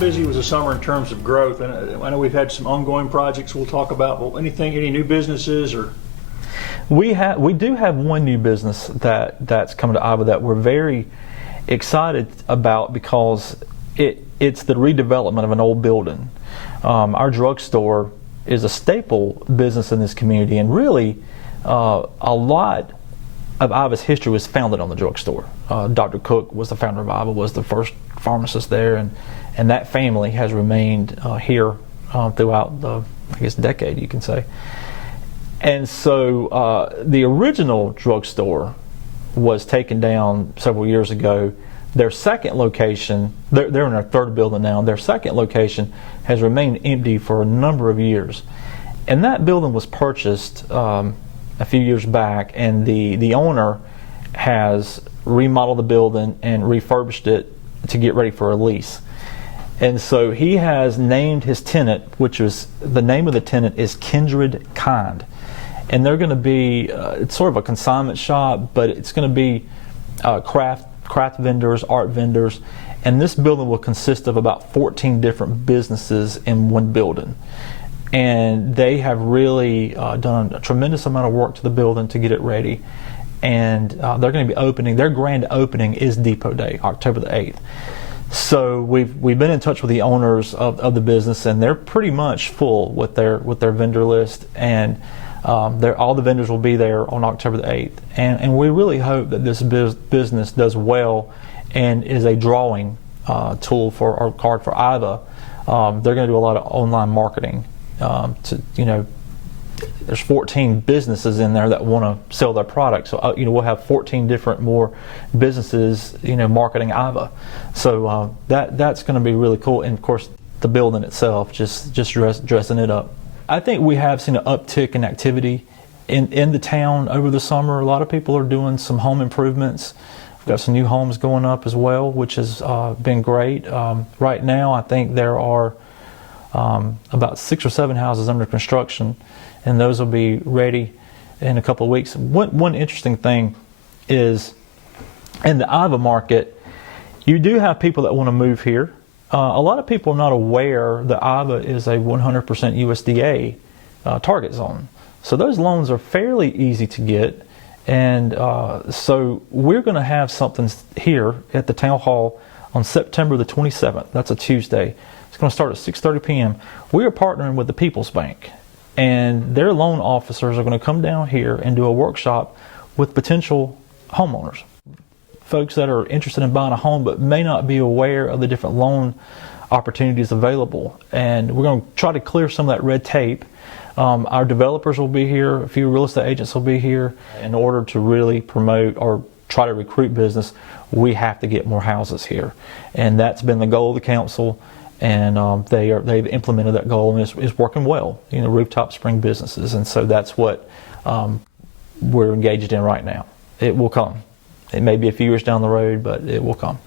busy was the summer in terms of growth? And I know we've had some ongoing projects we'll talk about. Well, any new businesses or? We do have one new business that's coming to Iowa that we're very excited about because it's the redevelopment of an old building. Our drugstore is a staple business in this community, and really a lot of Iowa's history was founded on the drugstore. Dr. Cook was the founder of Iowa, was the first pharmacist there, and that family has remained here throughout the, I guess, decade, you can say. And so the original drugstore was taken down several years ago. Their second location, they're in their third building now, their second location has remained empty for a number of years. And that building was purchased a few years back, and the owner has remodeled the building and refurbished it to get ready for a lease. And so he has named his tenant, which is, the name of the tenant is Kindred Kind. And they're going to be, it's sort of a consignment shop, but it's going to be craft vendors, art vendors, and this building will consist of about 14 different businesses in one building. And they have really done a tremendous amount of work to the building to get it ready. And they're going to be opening, their grand opening is Depot Day, October the 8th. So we've been in touch with the owners of the business, and they're pretty much full with their vendor list, and all the vendors will be there on October the 8th. And we really hope that this business does well and is a drawing tool for our card for Iowa. They're going to do a lot of online marketing. There's 14 businesses in there that want to sell their products. So we'll have 14 different more businesses marketing Iowa. So that's going to be really cool. And of course, the building itself, just dressing it up. I think we have seen an uptick in activity in the town over the summer. A lot of people are doing some home improvements. We've got some new homes going up as well, which has been great. Right now, I think there are about 6 or 7 houses under construction, and those will be ready in a couple of weeks. One interesting thing is, in the Iowa market, you do have people that want to move here. A lot of people are not aware that Iowa is a 100% USDA target zone. So those loans are fairly easy to get. And so we're going to have something here at the Town Hall on September the 27th. That's a Tuesday. It's going to start at 6:30 p.m. We are partnering with the People's Bank, and their loan officers are going to come down here and do a workshop with potential homeowners. Folks that are interested in buying a home but may not be aware of the different loan opportunities available. And we're going to try to clear some of that red tape. Our developers will be here, a few real estate agents will be here. In order to really promote or try to recruit business, we have to get more houses here. And that's been the goal of the council, and they've implemented that goal, and it's working well, rooftop spring businesses. And so that's what we're engaged in right now. It will come. It may be a few years down the road, but it will come.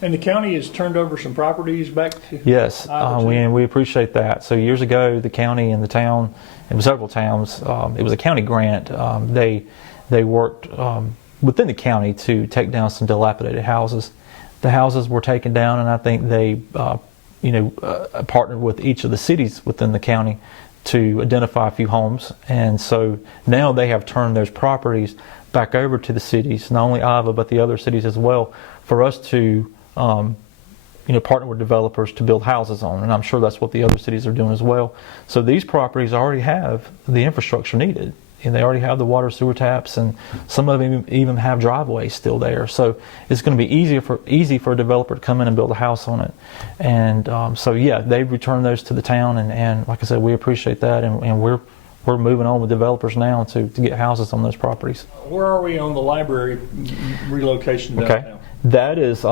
And the county has turned over some properties back to Yes, we appreciate that. So years ago, the county and the town, and several towns, it was a county grant. They worked within the county to take down some dilapidated houses. The houses were taken down, and I think they partnered with each of the cities within the county to identify a few homes. And so now they have turned those properties back over to the cities, not only Iowa, but the other cities as well, for us to partner with developers to build houses on. And I'm sure that's what the other cities are doing as well. So these properties already have the infrastructure needed, and they already have the water sewer taps, and some of them even have driveways still there. So it's going to be easy for a developer to come in and build a house on it. And so yeah, they've returned those to the town, and like I said, we appreciate that, and we're moving on with developers now to get houses on those properties. Where are we on the library relocation downtown? Okay, that is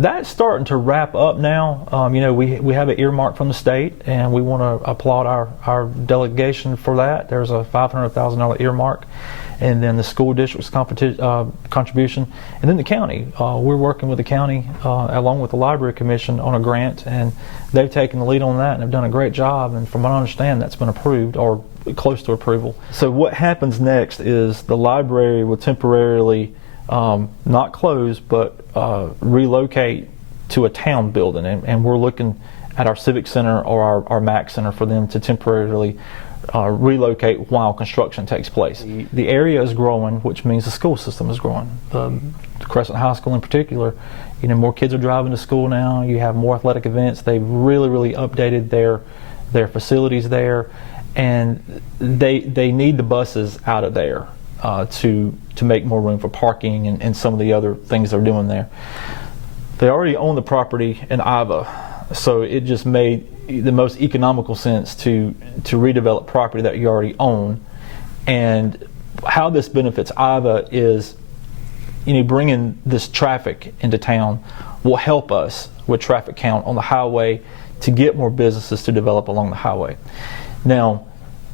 that's starting to wrap up now. We have an earmark from the state, and we want to applaud our delegation for that. There's a $500,000 earmark, and then the school district's contribution, and then the county. We're working with the county along with the Library Commission on a grant, and they've taken the lead on that and have done a great job. And from what I understand, that's been approved or close to approval. So what happens next is the library will temporarily not close, but relocate to a town building, and we're looking at our Civic Center or our Mac Center for them to temporarily relocate while construction takes place. The area is growing, which means the school system is growing. The Crescent High School in particular, more kids are driving to school now. You have more athletic events. They've really updated their facilities there, and they need the buses out of there to make more room for parking and some of the other things they're doing there. They already own the property in Iva, so it just made the most economical sense to redevelop property that you already own. And how this benefits Iva is, bringing this traffic into town will help us with traffic count on the highway to get more businesses to develop along the highway. Now,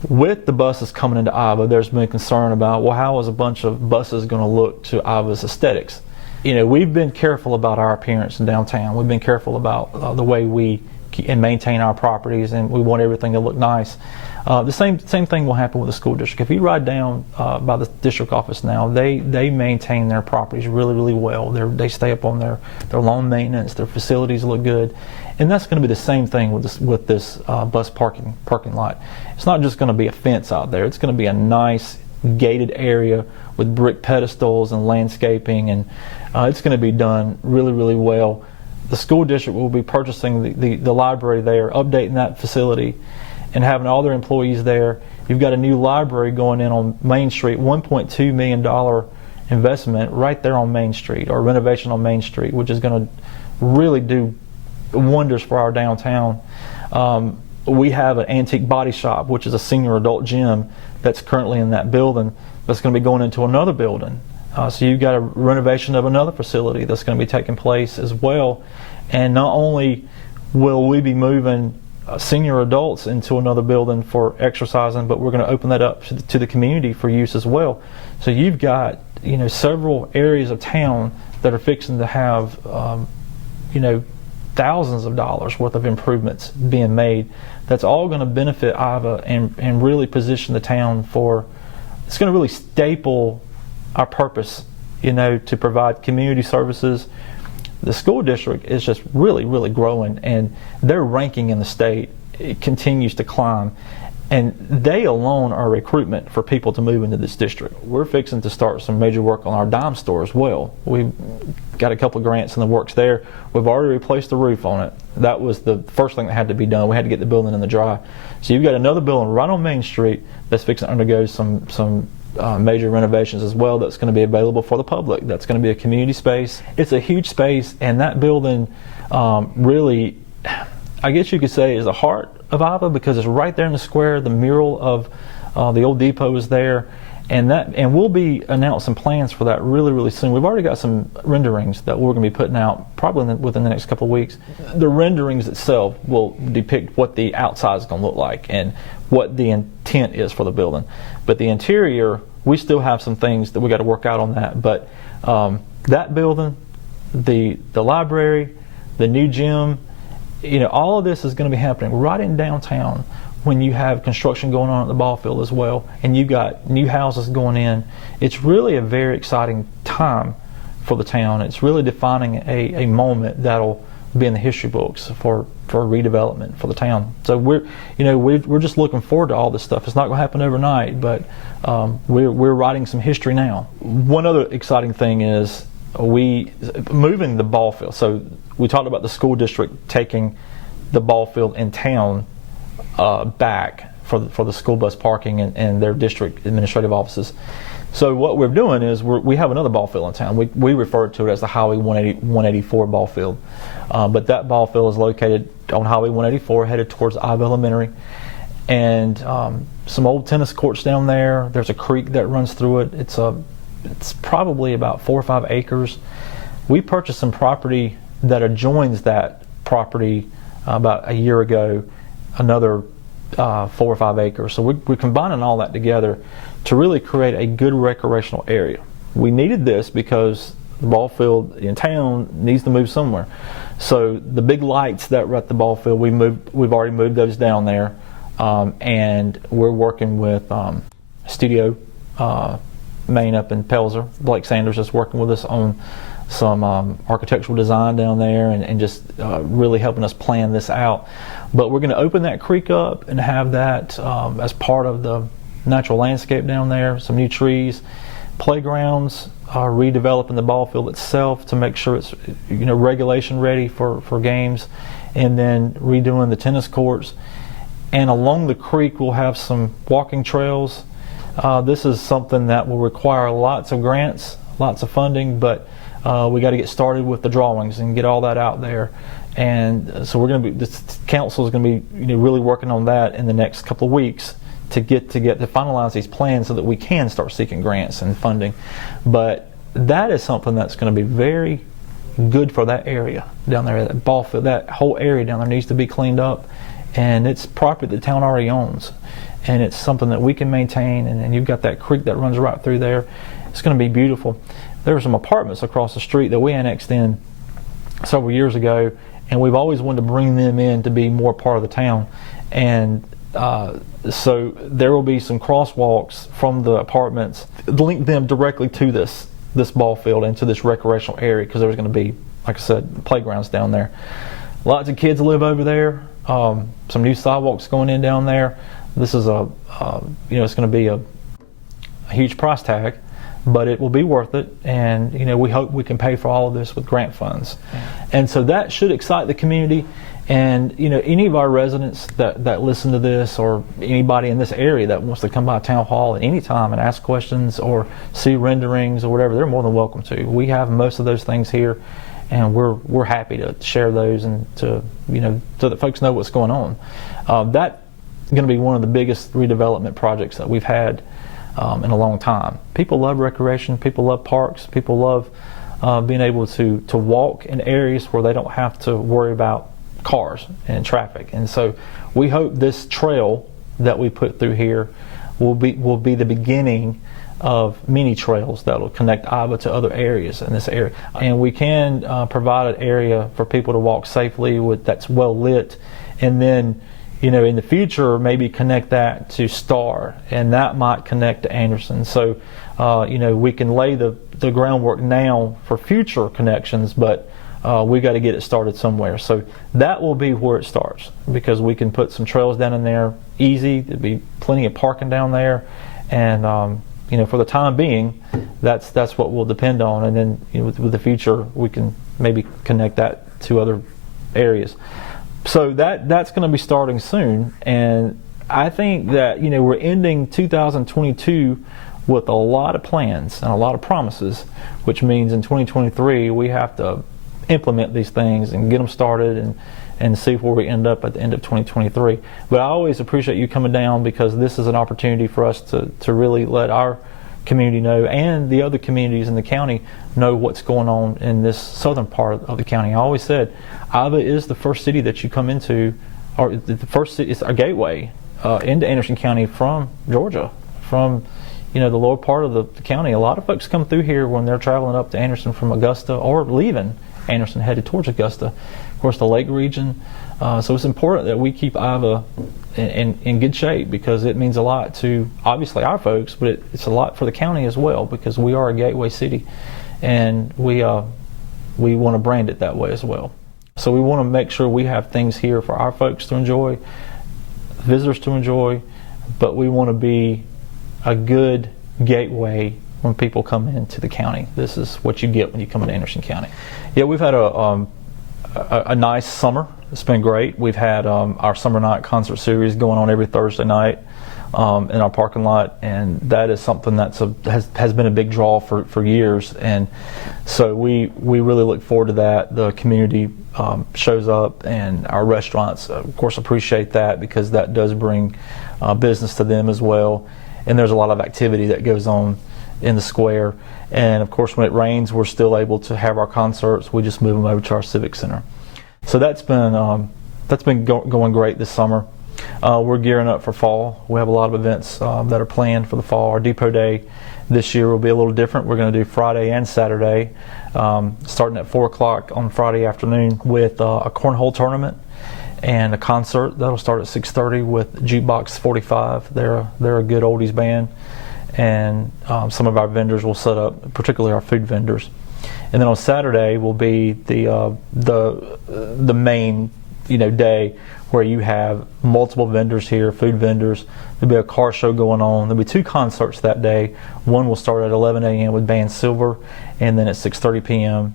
with the buses coming into Iva, there's been concern about, well, how is a bunch of buses going to look to Iva's aesthetics? We've been careful about our appearance in downtown. We've been careful about the way we maintain our properties, and we want everything to look nice. The same thing will happen with the school district. If you ride down by the district office now, they maintain their properties really well. They stay up on their lawn maintenance. Their facilities look good, and that's going to be the same thing with this bus parking lot. It's not just going to be a fence out there. It's going to be a nice gated area with brick pedestals and landscaping, and it's going to be done really well. The school district will be purchasing the library there, updating that facility, and having all their employees there. You've got a new library going in on Main Street, $1.2 million investment right there on Main Street, or renovation on Main Street, which is going to really do wonders for our downtown. We have an antique body shop, which is a senior adult gym that's currently in that building, that's going to be going into another building. So you've got a renovation of another facility that's going to be taking place as well. And not only will we be moving senior adults into another building for exercising, but we're going to open that up to the community for use as well. So you've got several areas of town that are fixing to have thousands of dollars worth of improvements being made. That's all going to benefit Iva and really position the town for. It's going to really staple our purpose, to provide community services. The school district is just really growing, and their ranking in the state, it continues to climb, and they alone are recruitment for people to move into this district. We're fixing to start some major work on our dime store as well. We've got a couple of grants in the works there. We've already replaced the roof on it. That was the first thing that had to be done. We had to get the building in the dry. So you've got another building right on Main Street that's fixing to undergo some major renovations as well, that's going to be available for the public. That's going to be a community space. It's a huge space, and that building really, I guess you could say, is the heart of Iva, because it's right there in the square. The mural of the old depot is there, and we'll be announcing plans for that really soon. We've already got some renderings that we're going to be putting out probably within the next couple of weeks. The renderings itself will depict what the outside is going to look like and what the intent is for the building. But the interior, we still have some things that we got to work out on that. But that building, the library, the new gym, all of this is going to be happening right in downtown when you have construction going on at the ball field as well, and you've got new houses going in. It's really a very exciting time for the town. It's really defining a moment that'll be in the history books for redevelopment for the town. So we're just looking forward to all this stuff. It's not going to happen overnight, but we're writing some history now. One other exciting thing is moving the ball field. So we talked about the school district taking the ball field in town back for the school bus parking and their district administrative offices. So what we're doing is we have another ball field in town. We refer to it as the Highway 184 ball field. But that ball field is located on Highway 184, headed towards Iva Elementary. And some old tennis courts down there. There's a creek that runs through it. It's probably about 4 or 5 acres. We purchased some property that adjoins that property about a year ago, another 4 or 5 acres. So we're combining all that together to really create a good recreational area. We needed this because the ball field in town needs to move somewhere. So the big lights that were at the ball field, we've already moved those down there, and we're working with studio Maine up in Pelzer. Blake Sanders is working with us on some architectural design down there, and just really helping us plan this out. But we're going to open that creek up and have that as part of the natural landscape down there, some new trees, playgrounds, redeveloping the ball field itself to make sure it's regulation ready for games, and then redoing the tennis courts. And along the creek we'll have some walking trails. This is something that will require lots of grants, lots of funding, but we got to get started with the drawings and get all that out there. And so this council is going to be really working on that in the next couple of weeks to finalize these plans so that we can start seeking grants and funding. But that is something that's going to be very good for that area down there. That ball field, that whole area down there needs to be cleaned up, and it's property the town already owns, and it's something that we can maintain. And you've got that creek that runs right through there. It's going to be beautiful. There were some apartments across the street that we annexed in several years ago, and we've always wanted to bring them in to be more part of the town. And so there will be some crosswalks from the apartments, link them directly to this ball field and to this recreational area, because there's going to be, like I said, playgrounds down there. Lots of kids live over there. Some new sidewalks going in down there. This is it's going to be a huge price tag, but it will be worth it. And we hope we can pay for all of this with grant funds. And so that should excite the community. And any of our residents that listen to this, or anybody in this area that wants to come by town hall at any time and ask questions or see renderings or whatever, they're more than welcome to. We have most of those things here, and we're happy to share those and to so that folks know what's going on. That's going to be one of the biggest redevelopment projects that we've had in a long time. People love recreation. People love parks. People love being able to walk in areas where they don't have to worry about cars and traffic. And so we hope this trail that we put through here will be the beginning of many trails that will connect Iowa to other areas in this area. And we can provide an area for people to walk safely that's well lit, and then in the future maybe connect that to Star, and that might connect to Anderson. So we can lay the groundwork now for future connections, but we got to get it started somewhere. So that will be where it starts, because we can put some trails down in there easy. There'll be plenty of parking down there, and for the time being, that's what we'll depend on. And then with the future, we can maybe connect that to other areas. So that's going to be starting soon, and I think that we're ending 2022 with a lot of plans and a lot of promises, which means in 2023 we have to implement these things and get them started and see where we end up at the end of 2023. But I always appreciate you coming down, because this is an opportunity for us to really let our community know, and the other communities in the county know what's going on in this southern part of the county. I always said Iowa is the first city that you come into, or the first city, it's our gateway into Anderson County from Georgia, from the lower part of the county. A lot of folks come through here when they're traveling up to Anderson from Augusta, or leaving Anderson headed towards Augusta, of course the Lake region. So it's important that we keep Iowa in good shape, because it means a lot to obviously our folks, but it's a lot for the county as well, because we are a gateway city, and we want to brand it that way as well. So we want to make sure we have things here for our folks to enjoy, visitors to enjoy, but we want to be a good gateway when people come into the county. This is what you get when you come into Anderson County. Yeah, we've had a nice summer. It's been great. We've had our summer night concert series going on every Thursday night in our parking lot, and that is something that has been a big draw for years. And so we really look forward to that. The community shows up, and our restaurants, of course, appreciate that, because that does bring business to them as well. And there's a lot of activity that goes on in the square. And of course, when it rains, we're still able to have our concerts. We just move them over to our Civic Center. So that's been going great this summer. We're gearing up for fall. We have a lot of events that are planned for the fall. Our Depot Day this year will be a little different. We're going to do Friday and Saturday, starting at 4 o'clock on Friday afternoon with a cornhole tournament and a concert that'll start at 6:30 with Jukebox 45. They're a good oldies band. and some of our vendors will set up, particularly our food vendors. And then on Saturday will be the main day where you have multiple vendors here, food vendors. There'll be a car show going on. There'll be 2 concerts that day. One will start at 11 a.m. with Band Silver, and then at 6:30 p.m.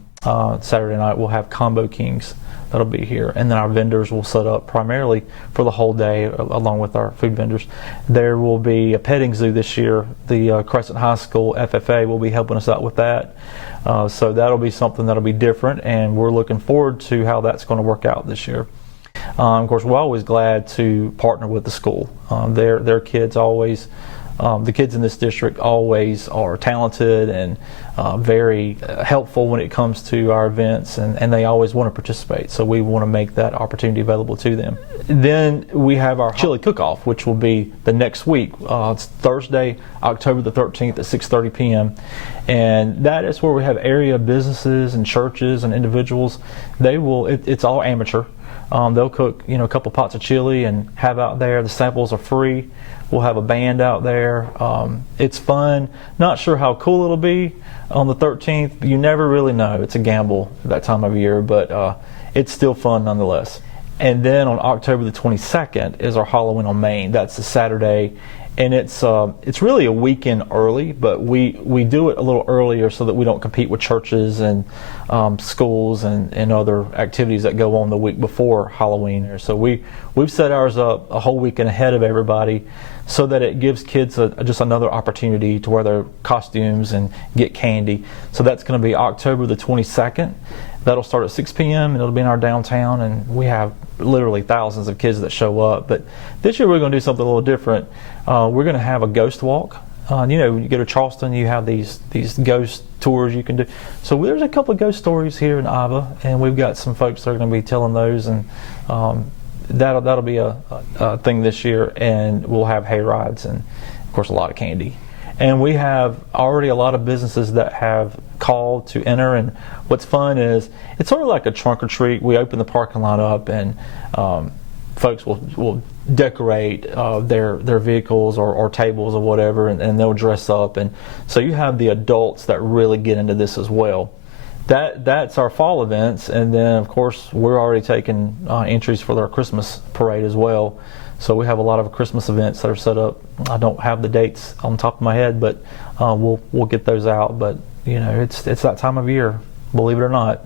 Saturday night we'll have Combo Kings that'll be here. And then our vendors will set up primarily for the whole day along with our food vendors. There will be a petting zoo this year. The Crescent High School FFA will be helping us out with that. So that'll be something that'll be different, and we're looking forward to how that's going to work out this year. Of course, we're always glad to partner with the school. Their kids always, the kids in this district always are talented and very helpful when it comes to our events, and they always want to participate. So we want to make that opportunity available to them. Then we have our chili cook-off, which will be the next week. It's Thursday, October the 13th at 6:30 p.m. And that is where we have area businesses and churches and individuals. It's all amateur. They'll cook, a couple pots of chili and have out there. The samples are free. We'll have a band out there. It's fun. Not sure how cool it'll be on the 13th. You never really know. It's a gamble at that time of year, but it's still fun nonetheless. And then on October the 22nd is our Halloween on Main. That's the Saturday. And it's really a weekend early, but we do it a little earlier so that we don't compete with churches and schools and other activities that go on the week before Halloween. So we've set ours up a whole weekend ahead of everybody so that it gives kids just another opportunity to wear their costumes and get candy. So that's going to be October the 22nd. That'll start at 6 p.m. and it'll be in our downtown, and we have literally thousands of kids that show up. But this year we're going to do something a little different. We're going to have a ghost walk. When you go to Charleston, you have these ghost tours you can do. So there's a couple of ghost stories here in Iowa, and we've got some folks that are going to be telling those, and that'll be a thing this year. And we'll have hay rides and, of course, a lot of candy. And we have already a lot of businesses that have called to enter. And what's fun is it's sort of like a trunk or treat. We open the parking lot up, and folks will decorate their vehicles or tables or whatever, and they'll dress up. And so you have the adults that really get into this as well. That's our fall events. And then, of course, we're already taking entries for our Christmas parade as well. So we have a lot of Christmas events that are set up. I don't have the dates on top of my head, but we'll get those out. But it's that time of year, believe it or not.